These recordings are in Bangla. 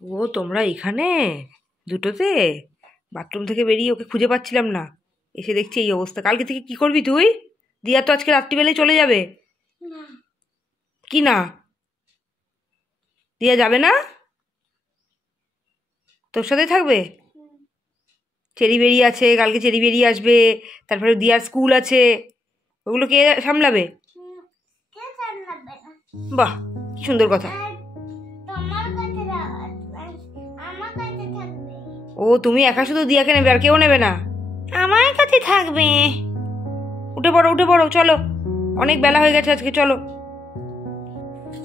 ও তোমরা এখানে দুটোতে? বাথরুম থেকে বেরিয়ে ওকে খুঁজে পাচ্ছিলাম না, এসে দেখছি এই অবস্থা। কালকে থেকে কি করবি তুই? দিয়া তো আজকে রাত্রিবেলায় চলে যাবে। কি না? দিয়া যাবে না? তোর সাথে থাকবে? চেরি বেরিয়ে আছে, কালকে চেরি বেরিয়ে আসবে, তারপরে দিয়ার স্কুল আছে, ওগুলো কে সামলাবে? বাহ, কি সুন্দর কথা। ও তুমি একা শুধু দিয়াকে নেবে, আর কেউ নেবে না? আমার কাছে থাকবে। উঠে পড়ো উঠে পড়ো, চলো, অনেক বেলা হয়ে গেছে আজকে, চলো।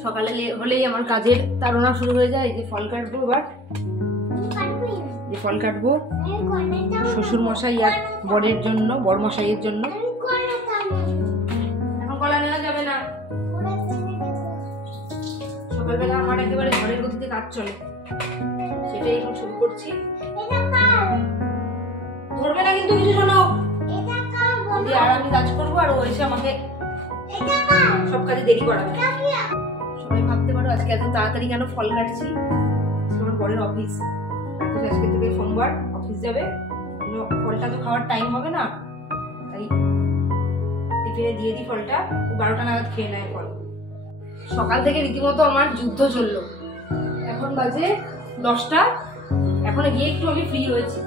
সকালে হলেই আমার কাজের তাড়না শুরু হয়ে যায়। যে ফল কাটবো, এবার যে ফল কাটবো শ্বশুর মশাই আর বরের জন্য, বর মশাইয়ের জন্য। এখন কলা নেওয়া যাবে না, সকালবেলা আমার একেবারে ঘরের গতিতে কাজ চলে, সেটাই এখন শুরু করছি। ধরবে না কিন্তু কিছু, শোনো, আর আমি কাজ করবো আর ও এসে আমাকে সব কাজে দেরি করাবে। সবাই ভাবতে পারো আজকে এত তাড়াতাড়ি কেন ফল কাটছি। আমার বরের অফিস, আজকে থেকে সোমবার অফিস যাবে, ফলটা তো খাওয়ার টাইম হবে না, তাই টিফিনে দিয়ে দিই ফলটা। 12টা নাগাদ খেয়ে নেয় ফল। সকাল থেকে রীতিমতো আমার যুদ্ধ চললো। এখন বাজে 10টা, এখন গিয়ে একটু আমি ফ্রি হয়েছি।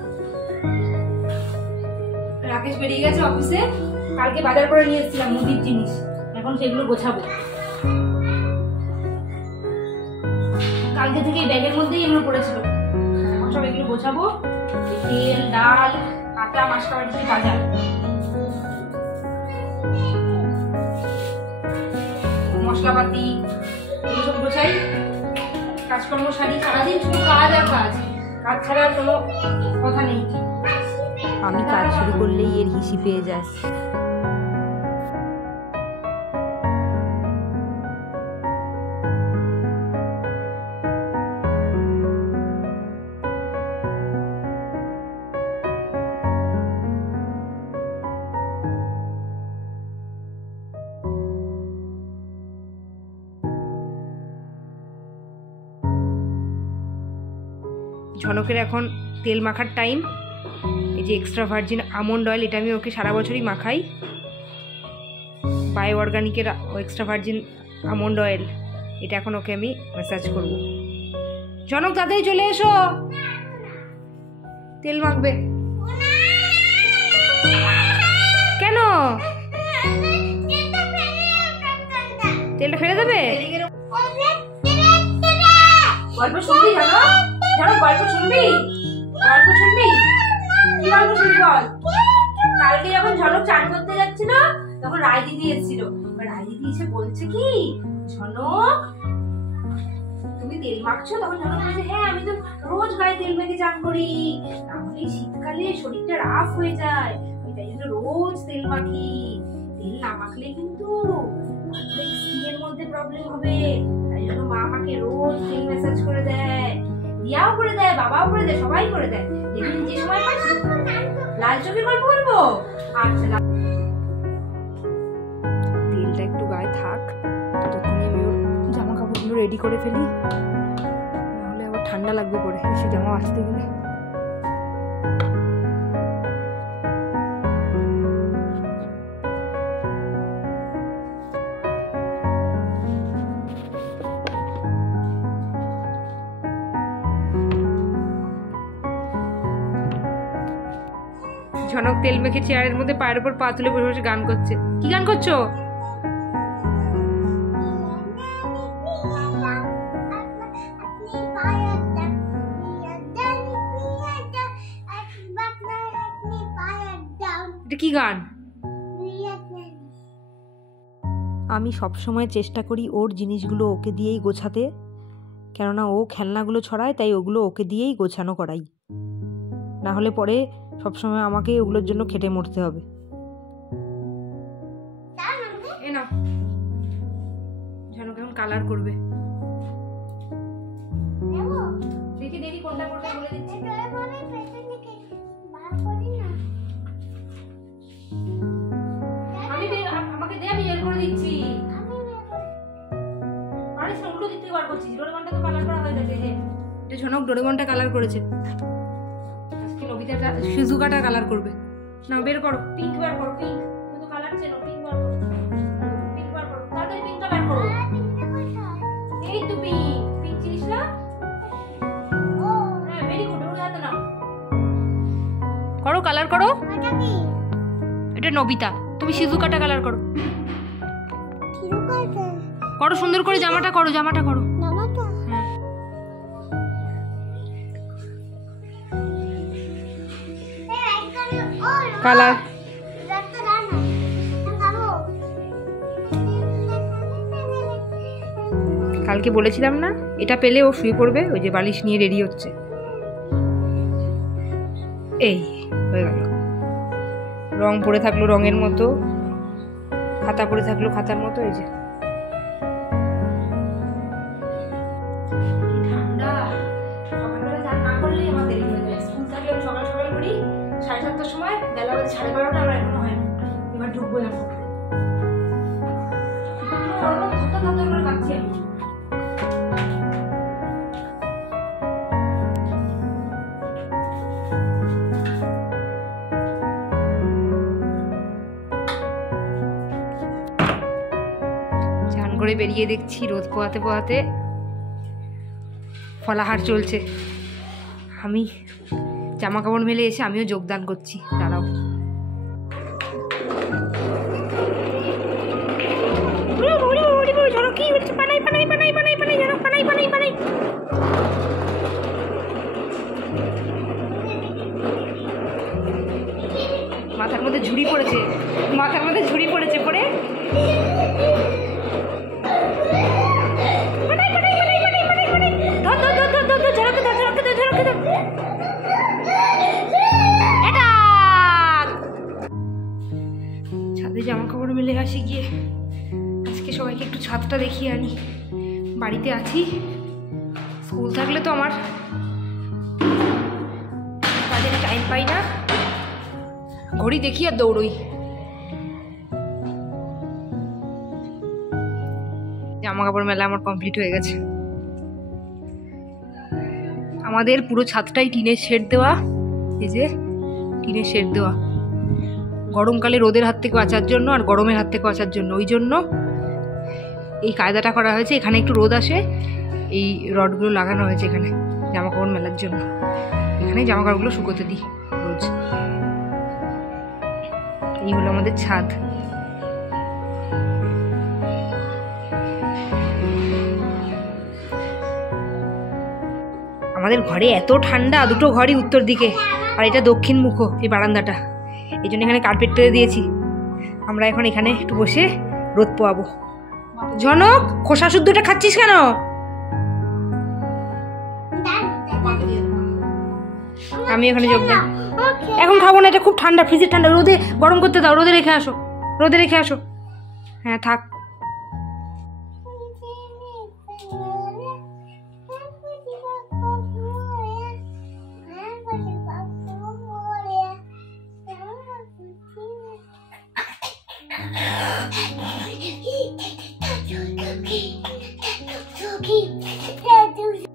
রাকেশ বেরিয়ে গেছে অফিসে, কালকে বাজার করে নিয়ে এসেছিলাম মুদির জিনিস, এখন সেগুলো গোছাবো। কালকে থেকে ব্যাগের মধ্যেই এগুলো পড়েছিল, এখন সব এগুলো গোছাবো। তেল, ডাল, আটা, মাসকাবাড়ি বাজার, মশলাপাতি এগুলো সব গোছাই, কাজকর্ম সারি। সারাদিন শুধু কাজ আর কাজ, কাজ ছাড়া কোনো কথা নেই। আমি কাজ শুরু করলেই এর হিসি পেয়ে যায়। ঝনকের এখন তেল মাখার টাইম। এই যে এক্সট্রা ভার্জিন আমন্ড অয়েল, এটা আমি ওকে সারা বছরই মাখাই। বায়ো অর্গানিকের এক্সট্রা ভার্জিন আমন্ড অয়েল, এটা এখন ওকে আমি ম্যাসাজ করব। ঝনক তাড়াতাড়ি চলে এসো, তেল মাখবে। কেন? তেলটা ফেলে দেবে? গল্প শুনবি? জানো জানো গল্প শুনবি? গল্প শুনবি? কি গল্প শুনবি বল? কালকে যখন ঝনক চান করতে যাচ্ছিল, তখন রায় দিদি এসেছিল। রায় দিদি এসে বলছে কি, ঝনক তুমি তেল মাখছো? তখন ঝনক বলছে, হ্যাঁ আমি তো রোজ গায়ে তেল মেখে চান করি, তাহলে শীতকালে শরীরটা রাফ হয়ে যায়, তাই জন্য রোজ তেল মাখি। তেল না মাখলে কিন্তু স্কিনের মধ্যে প্রবলেম হবে, তাই জন্য মা আমাকে রোজ তেল ম্যাসাজ করে দেয়, দিয়াও করে দেয়, বাবাও করে দেয়, সবাই করে দেয়। যেদিন যে সময় পাই লাল চোখের গল্প বলবো। আচ্ছা, তেলটা একটু গায়ে থাক, ততক্ষণে আমি ওর জামা কাপড়গুলো রেডি করে ফেলি, নাহলে আবার ঠান্ডা লাগবে পরে এসে জামা আসতে গেলে। ঝনক তেল মেখে চেয়ারের মধ্যে পায়ের উপর পা তুলে বসে বসে গান করছে। কি গান করছো? এটা কি গান? আমি সবসময় চেষ্টা করি ওর জিনিসগুলো ওকে দিয়েই গোছাতে, কেননা ও খেলনাগুলো ছড়ায়, তাই ওগুলো ওকে দিয়েই গোছানো করাই, না হলে পরে সবসময় আমাকে ওগুলোর জন্য খেটে মরতে হবে। ঝনক এখন কালার করবে, দেখি দেখি কোনটা করবে বলে দিচ্ছি। আমাকে দে, আমি বের করে দিচ্ছি। আরে উল্টো দিক থেকে বার করছি, জিরোর গানটা তো কালার করা হয়ে গেছে। এটা ঝনক ডোরেমনটা কালার করেছে, আজকে নবিতাটা শিজুকাটা কালার করবে। না বের করো, পিঙ্ক বার করো, পিঙ্ক। তুমি তো কালার চেনো, পিঙ্ক বার করো, পিঙ্ক বার করো, তাড়াতাড়ি পিঙ্কটা বার করো। এই তো পিঙ্ক, পিঙ্ক চিনিস না? হ্যাঁ ভেরি গুড, ওর হাতে নাও, করো কালার করো। এটা নবিতা, তুমি শিজুকাটা কালার করো, করো সুন্দর করে, জামাটা করো, জামাটা করো। কালার কালকে বলেছিলাম না, এটা পেলে ও শুয়ে পড়বে, ওই যে বালিশ নিয়ে রেডি হচ্ছে। এই হয়ে গেল, রং পড়ে থাকলো রঙের মতো, খাতা পড়ে থাকলো খাতার মতো। এই যে ঠান্ডা, সকালবেলা চান না করলেই আমার দেরি হয়ে যায়। স্কুল থাকলে আমি সকাল সকাল করি 7:30টার সময়, বেলা বাজে 12:30, আমার এখনো হয় না। এবার ঢুকবো না, করে কাটছি আমি। চান করে বেরিয়ে দেখছি রোদ পোয়াতে পোয়াতে ফলাহার চলছে। আমি জামা কাপড় মেলে এসে আমিও যোগদান করছি, দাঁড়াও। মাথার মধ্যে ঝুড়ি পড়েছে, মাথার মধ্যে ঝুড়ি পড়েছে পড়ে। ছাদে জামা কাপড় মেলে আসি গিয়ে, আজকে সবাইকে একটু ছাদটা দেখিয়ে আনি। বাড়িতে আছি, স্কুল থাকলে তো আমার কাজের টাইম পাই না, ঘড়ি দেখি আর দৌড়ই। জামা কাপড় মেলা আমার কমপ্লিট হয়ে গেছে। আমাদের পুরো ছাদটাই টিনের শেড দেওয়া, এই যে টিনের শেড দেওয়া, গরমকালে রোদের হাত থেকে বাঁচার জন্য আর গরমের হাত থেকে বাঁচার জন্য। ওই জন্য এই কায়দাটা করা হয়েছে, এখানে একটু রোদ আসে, এই রডগুলো লাগানো হয়েছে এখানে জামা কাপড় মেলার জন্য। এখানে জামা কাপড়গুলো শুকোতে দিই রোজ। এই হলো আমাদের ছাদ। আমাদের ঘরে এত ঠান্ডা, দুটো ঘরই উত্তর দিকে, আর এটা দক্ষিণ মুখ এই বারান্দাটা, এই জন্য এখানে কার্পেট পেতে দিয়েছি। আমরা এখন এখানে একটু বসে রোদ পোয়াবো। ঝনক, খোসা শুদ্ধটা খাচ্ছিস কেন? আমি এখানে যোগদান, এখন খাবো না, এটা খুব ঠান্ডা, ফ্রিজের ঠান্ডা। রোদে গরম করতে দাও, রোদে রেখে আসো, রোদে রেখে আসো। হ্যাঁ থাক।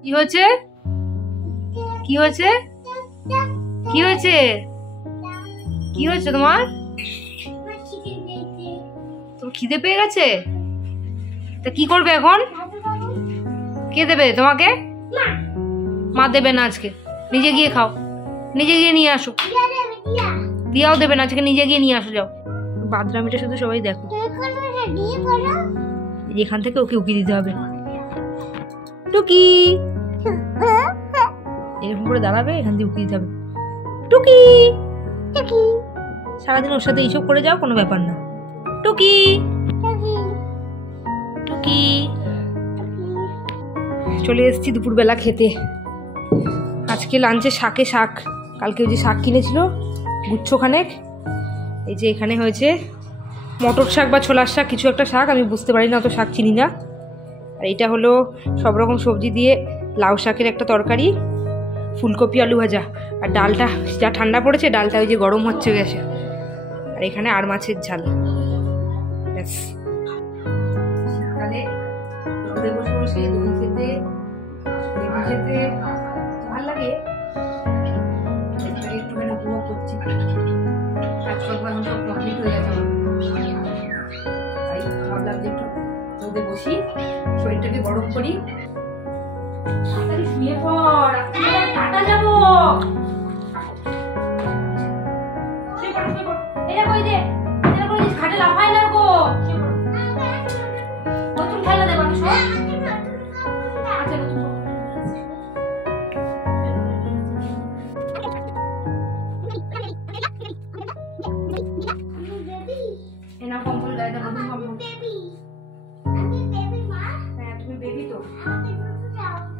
কি হয়েছে? কি হয়েছে? কি হয়েছে? কি হয়েছে তোমার? তোমার খিদে পেয়ে গেছে? তা কি করবে এখন? কে দেবে তোমাকে? মা দেবে না আজকে, নিজে গিয়ে খাও, নিজে গিয়ে নিয়ে আসো। দিয়াও দেবে না আজকে, নিজে গিয়ে নিয়ে আসো যাও। বাদরামিটা শুধু সবাই দেখো। এখান থেকে ওকে উকি দিতে হবে। টুকি এরকম করে দাঁড়াবে, এখান দিয়ে উকি দিতে হবে। টুকি টুকি, সারাদিন ওর সাথে এইসব করে যাও, কোনো ব্যাপার না। টুকি টুকি। চলে এসেছি দুপুরবেলা খেতে। আজকে লাঞ্চে শাকে শাক, কালকে ওই যে শাক কিনেছিল গুচ্ছখানেক, এই যে এখানে হয়েছে মটর শাক বা ছোলার শাক, কিছু একটা শাক, আমি বুঝতে পারি না, অত শাক চিনি না। আর এটা হলো সব রকম সবজি দিয়ে লাউ শাকের একটা তরকারি, ফুলকপি আলু ভাজা, আর ডালটা যা ঠান্ডা পড়েছে, ডালটা ওই যে গরম হচ্ছে গ্যাসে। আর এখানে আর মাছের ঝাল। ব্যাস, সকালে রোদে বসে বসে দই খেতে, লেবু খেতে থাকে একটুখানি উপভোগ করছি। কাজকর্ম এখন সব কমপ্লিট হয়ে গেছে আমার, তাই ভাবলাম যে একটু রোদে বসি, শরীরটাকে গরম করি। তাড়াতাড়ি শুয়ে পড়, টাটা যাবো। ঘাটে লাফাই না গো, নতুন খেলা দেবো আমি।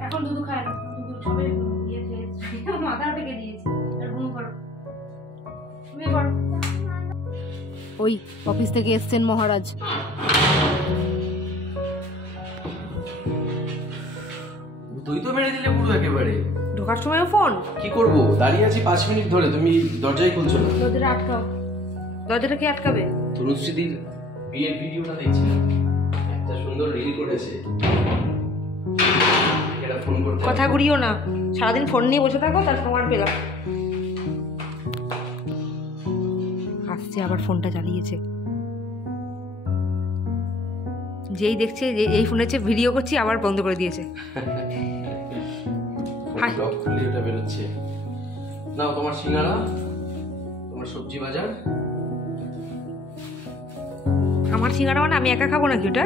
এখন দুধ খায় না, দুধ সবাই মাথা থেকে দিয়েছি। ওই অফিস থেকে এসছেন মহারাজ। তুই তো মেরে দিলে পুরো একেবারে। ঢোকার সময় ফোন কি করব, দাঁড়িয়ে আছি 5 মিনিট ধরে, তুমি দরজাই খুলছো না। দরজাটা আটকাও। দরজাটা কি আটকাবে? তনুশ্রীদির বিয়ের ভিডিওটা দেখছিলাম, একটা সুন্দর রিল করেছে। এটা ফোন করতে কথা ঘুরিও না, সারাদিন ফোন নিয়ে বসে থাকো, তার প্রমাণ পেলাম। আসছে আবার, ফোনটা চালিয়েছে। যেই দেখছে যে এই ফোনে ভিডিও করছি আবার বন্ধ করে দিয়েছে। ব্লগ খুললে ওটা বেরোচ্ছে। নাও তোমার সিঙ্গারা, তোমার সবজি বাজার। আমার সিঙ্গারা মানে আমি একা খাবো নাকি ওটা?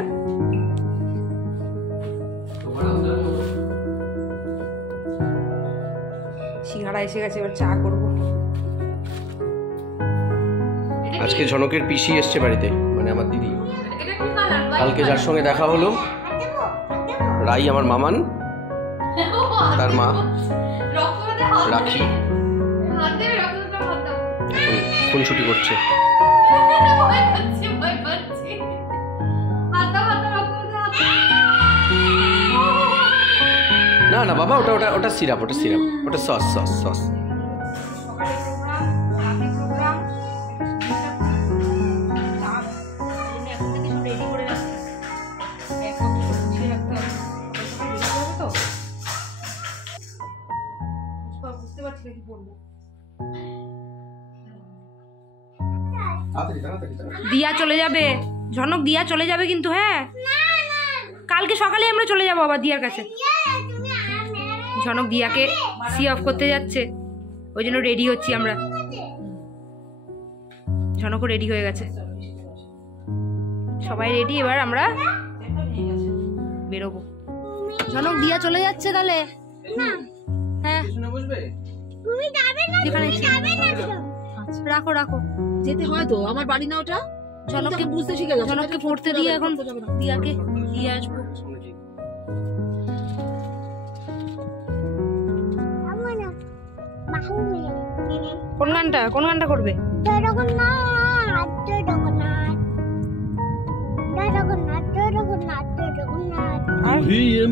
সিঙ্গারা এসে গেছে, এবার চা করবো। আজকে ঝনকের পিসি এসছে বাড়িতে, মানে আমার দিদি। কালকে যার সঙ্গে দেখা হলো, রাই আমার মামান, তার মা রাখি, খুনসুটি করছে। না না বাবা, ওটা ওটা ওটা সিরাপ, ওটা সিরাপ, ওটা সস সস সস। দিয়া চলে যাবে, ঝনক দিয়া চলে যাবে কিন্তু। হ্যাঁ, কালকে সকালে আমরা চলে যাবো আবার দিয়ার কাছে। ঝনক দিয়াকে সি অফ করতে যাচ্ছে, ওই জন্য রেডি হচ্ছি আমরা। ঝনকও রেডি হয়ে গেছে, সবাই রেডি, এবার আমরা বেরোবো। ঝনক দিয়া চলে যাচ্ছে তাহলে। হ্যাঁ, রাখো রাখো, যেতে হয় তো, আমার বাড়ি না ওটা। ঝনককে বুঝতে শিখে গেছে, ঝনককে পড়তে দিয়ে এখন দিয়াকে দিয়ে আসবো। কোন গানটা, কোন গানটা করবে?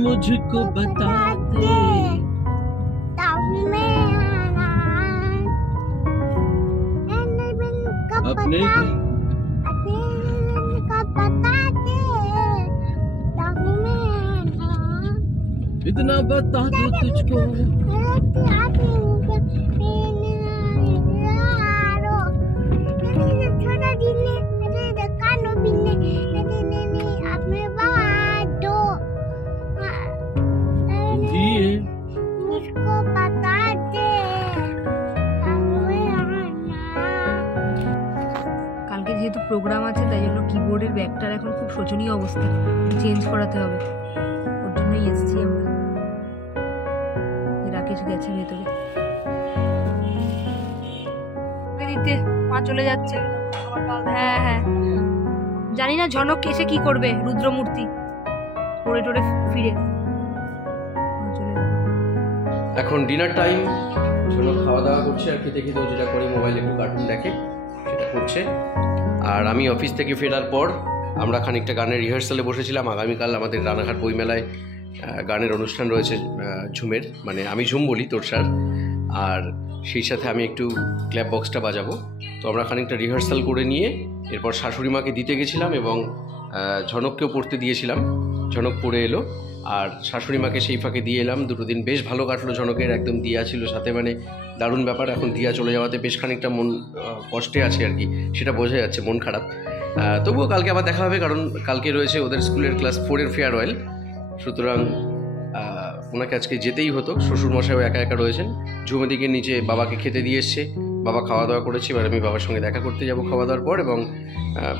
मुझको बता दे अपने इतना बता दो तुझको। কালকে যেহেতু প্রোগ্রাম আছে, তাই জন্য কিবোর্ডের ব্যাগটার এখন খুব শোচনীয় অবস্থা, চেঞ্জ করাতে হবে। ওর জন্যই এসেছি আমরা। রাকেশ গেছে ভেতরে দিতে, মা চলে যাচ্ছে। হ্যাঁ হ্যাঁ, জানি না ঝনক এসে কি করবে, রুদ্রমূর্তি পড়ে টড়ে ফিরে। এখন ডিনার টাইম, ঝনক খাওয়া দাওয়া করছে, আর খেতে খেতেও যেটা করি, মোবাইলে একটু কার্টুন দেখে, সেটা করছে। আর আমি অফিস থেকে ফেরার পর আমরা খানিকটা গানের রিহার্সালে বসেছিলাম। আগামীকাল আমাদের রানাঘাট বইমেলায় গানের অনুষ্ঠান রয়েছে ঝুমের, মানে আমি ঝুম বলি তোরসার, আর সেই সাথে আমি একটু ক্ল্যাপ বক্সটা বাজাবো। তো আমরা খানিকটা রিহার্সাল করে নিয়ে এরপর শাশুড়ি মাকে দিতে গেছিলাম এবং ঝনককেও পড়তে দিয়েছিলাম। ঝনক পড়ে এলো, আর শাশুড়ি মাকে সেই ফাঁকে দিয়ে এলাম। দুটো দিন বেশ ভালো কাটলো ঝনকের, একদম দিয়া ছিল সাথে, মানে দারুণ ব্যাপার। এখন দিয়া চলে যাওয়াতে বেশ খানিকটা মন কষ্টে আছে আর কি, সেটা বোঝা যাচ্ছে, মন খারাপ। তবুও কালকে আবার দেখা হবে, কারণ কালকে রয়েছে ওদের স্কুলের ক্লাস 4-এর ফেয়ারওয়েল। সুতরাং ওনাকে আজকে যেতেই হতো। শ্বশুরমশাইও একা একা রয়েছেন। ঝুমদিকে নিচে বাবাকে খেতে দিয়ে এসছে, বাবা খাওয়া দাওয়া করেছে। এবার আমি বাবার সঙ্গে দেখা করতে যাব খাওয়া দাওয়ার পর, এবং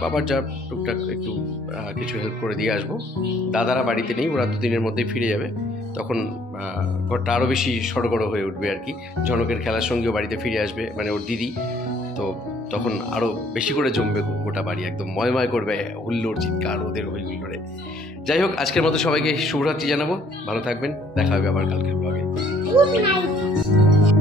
বাবার যা টুকটাক একটু কিছু হেল্প করে দিয়ে আসবো। দাদারা বাড়িতে নেই, ওরা 2 দিনের মধ্যেই ফিরে যাবে। তখন ঘরটা আরও বেশি সড়গড় হয়ে উঠবে আর কি। ঝনকের খেলার সঙ্গেও বাড়িতে ফিরে আসবে, মানে ওর দিদি। তো তখন আরও বেশি করে জমবে গোটা বাড়ি, একদম ময়ময় করবে হুল্লোড়, চিৎকার, ওদের হুল্লোড়ে। যাই হোক, আজকের মতো সবাইকে শুভরাত্রি জানাবো। ভালো থাকবেন, দেখা হবে আবার কালকের ব্লগে। Good night.